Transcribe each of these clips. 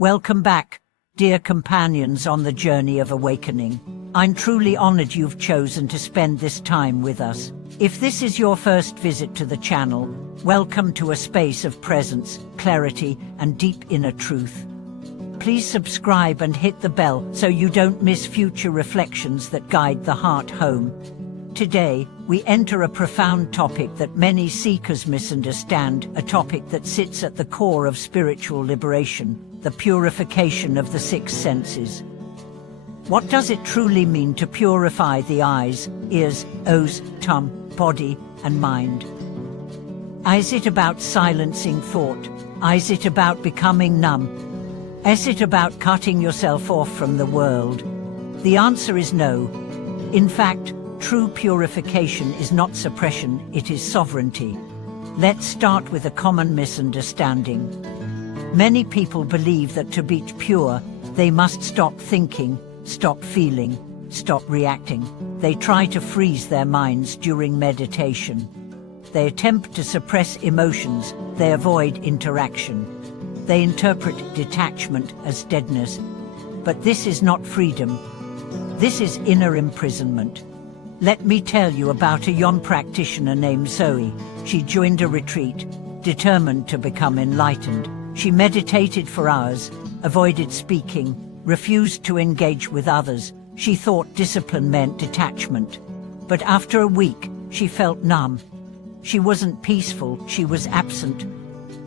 Welcome back, dear companions on the journey of awakening. I'm truly honored you've chosen to spend this time with us. If this is your first visit to the channel, welcome to a space of presence, clarity, and deep inner truth. Please subscribe and hit the bell so you don't miss future reflections that guide the heart home. Today, we enter a profound topic that many seekers misunderstand, a topic that sits at the core of spiritual liberation, the purification of the six senses. What does it truly mean to purify the eyes, ears, nose, tongue, body, and mind? Is it about silencing thought? Is it about becoming numb? Is it about cutting yourself off from the world? The answer is no. In fact, true purification is not suppression, it is sovereignty. Let's start with a common misunderstanding. Many people believe that to be pure, they must stop thinking, stop feeling, stop reacting. They try to freeze their minds during meditation. They attempt to suppress emotions, they avoid interaction. They interpret detachment as deadness. But this is not freedom. This is inner imprisonment. Let me tell you about a young practitioner named Zoe. She joined a retreat, determined to become enlightened. She meditated for hours, avoided speaking, refused to engage with others. She thought discipline meant detachment. But after a week, she felt numb. She wasn't peaceful, she was absent.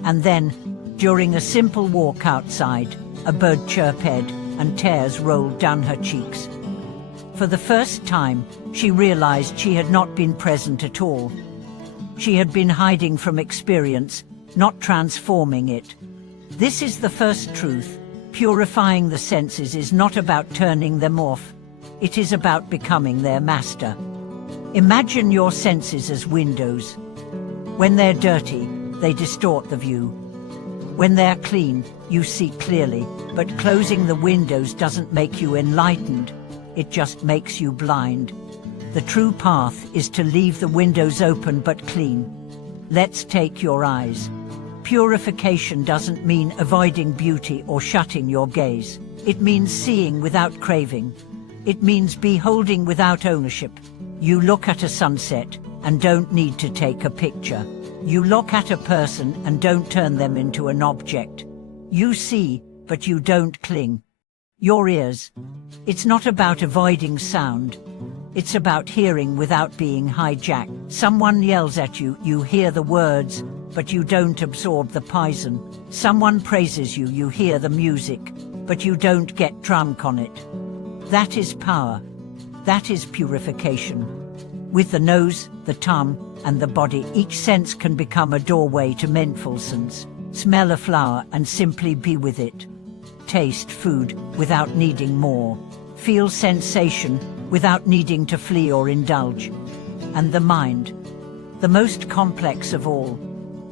And then, during a simple walk outside, a bird chirped and tears rolled down her cheeks. For the first time, she realized she had not been present at all. She had been hiding from experience, not transforming it. This is the first truth. Purifying the senses is not about turning them off. It is about becoming their master. Imagine your senses as windows. When they're dirty, they distort the view. When they're clean, you see clearly, but closing the windows doesn't make you enlightened. It just makes you blind. The true path is to leave the windows open but clean. Let's take your eyes. Purification doesn't mean avoiding beauty or shutting your gaze. It means seeing without craving. It means beholding without ownership. You look at a sunset and don't need to take a picture. You look at a person and don't turn them into an object. You see, but you don't cling. Your ears. It's not about avoiding sound. It's about hearing without being hijacked. Someone yells at you, you hear the words, but you don't absorb the poison. Someone praises you, you hear the music, but you don't get drunk on it. That is power. That is purification. With the nose, the tongue, and the body, each sense can become a doorway to mindfulness. Smell a flower and simply be with it. Taste food without needing more. Feel sensation without needing to flee or indulge. And the mind, the most complex of all.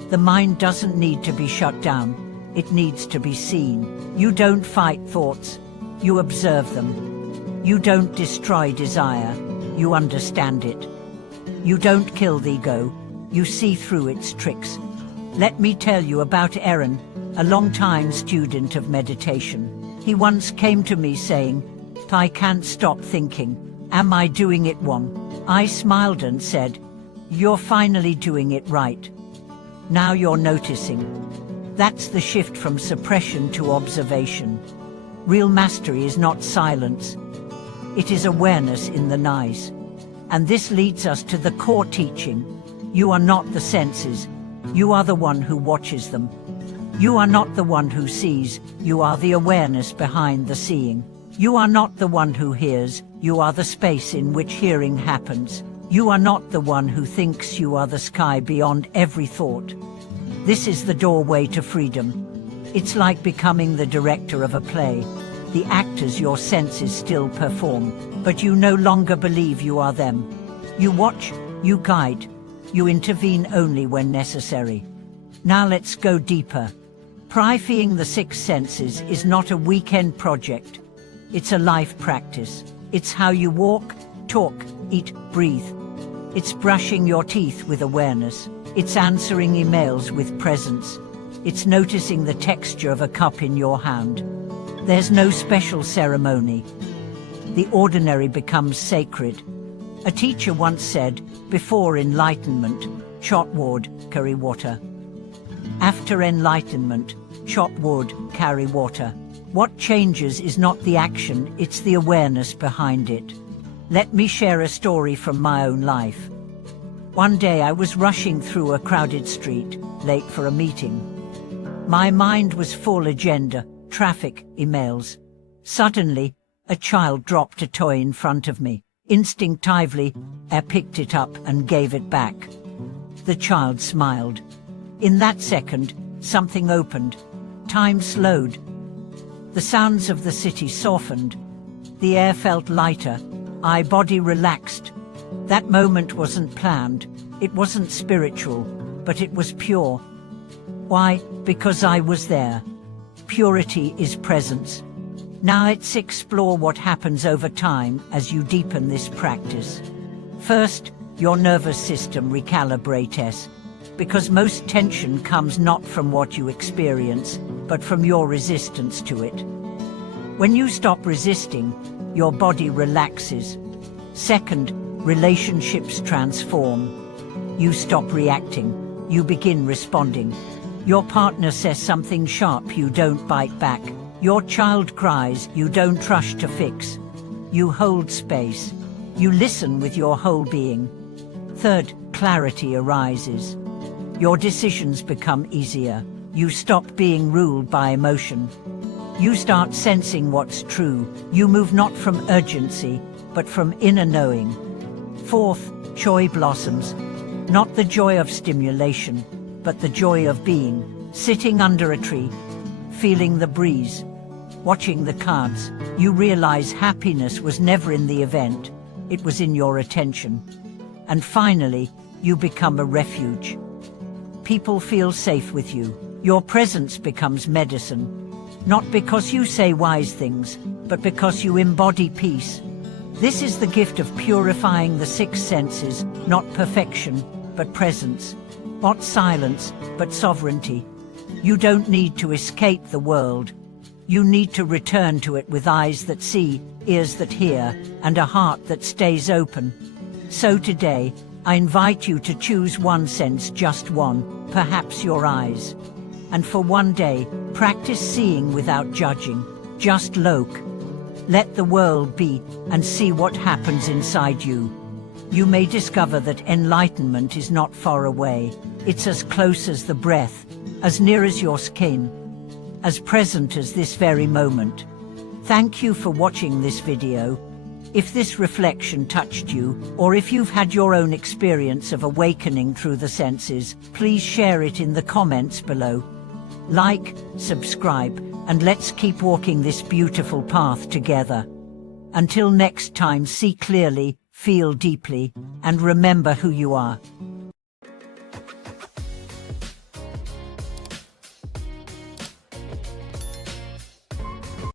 The mind doesn't need to be shut down. It needs to be seen. You don't fight thoughts. You observe them. You don't destroy desire. You understand it. You don't kill the ego. You see through its tricks. Let me tell you about Awarene, a long-time student of meditation. He once came to me saying, "I can't stop thinking. Am I doing it wrong?" I smiled and said, "You're finally doing it right. Now you're noticing." That's the shift from suppression to observation. Real mastery is not silence. It is awareness in the nice. And this leads us to the core teaching. You are not the senses. You are the one who watches them. You are not the one who sees. You are the awareness behind the seeing. You are not the one who hears. You are the space in which hearing happens. You are not the one who thinks. You are the sky beyond every thought. This is the doorway to freedom. It's like becoming the director of a play. The actors your senses still perform, but you no longer believe you are them. You watch, you guide, you intervene only when necessary. Now let's go deeper. Purifying the six senses is not a weekend project. It's a life practice. It's how you walk, talk, eat, breathe. It's brushing your teeth with awareness. It's answering emails with presence. It's noticing the texture of a cup in your hand. There's no special ceremony. The ordinary becomes sacred. A teacher once said, before enlightenment, chop wood, carry water. After enlightenment, chop wood, carry water. What changes is not the action, it's the awareness behind it. Let me share a story from my own life. One day I was rushing through a crowded street, late for a meeting. My mind was full agenda, traffic, emails. Suddenly, a child dropped a toy in front of me. Instinctively, I picked it up and gave it back. The child smiled. In that second, something opened. Time slowed. The sounds of the city softened. The air felt lighter. My body relaxed. That moment wasn't planned. It wasn't spiritual, but it was pure. Why? Because I was there. Purity is presence. Now let's explore what happens over time as you deepen this practice. First, your nervous system recalibrates, because most tension comes not from what you experience, but from your resistance to it. When you stop resisting, your body relaxes. Second, relationships transform. You stop reacting, you begin responding. Your partner says something sharp, you don't bite back. Your child cries, you don't rush to fix. You hold space. You listen with your whole being. Third, clarity arises. Your decisions become easier. You stop being ruled by emotion. You start sensing what's true. You move not from urgency, but from inner knowing. Fourth, joy blossoms. Not the joy of stimulation, but the joy of being. Sitting under a tree, feeling the breeze, watching the cards, you realize happiness was never in the event, it was in your attention. And finally, you become a refuge. People feel safe with you. Your presence becomes medicine. Not because you say wise things, but because you embody peace. This is the gift of purifying the six senses, not perfection, but presence. Not silence, but sovereignty. You don't need to escape the world. You need to return to it with eyes that see, ears that hear, and a heart that stays open. So today, I invite you to choose one sense, just one, perhaps your eyes. And for one day, practice seeing without judging. Just look. Let the world be, and see what happens inside you. You may discover that enlightenment is not far away. It's as close as the breath, as near as your skin, as present as this very moment. Thank you for watching this video. If this reflection touched you, or if you've had your own experience of awakening through the senses, please share it in the comments below. Like, subscribe, and let's keep walking this beautiful path together. Until next time, see clearly, feel deeply, and remember who you are.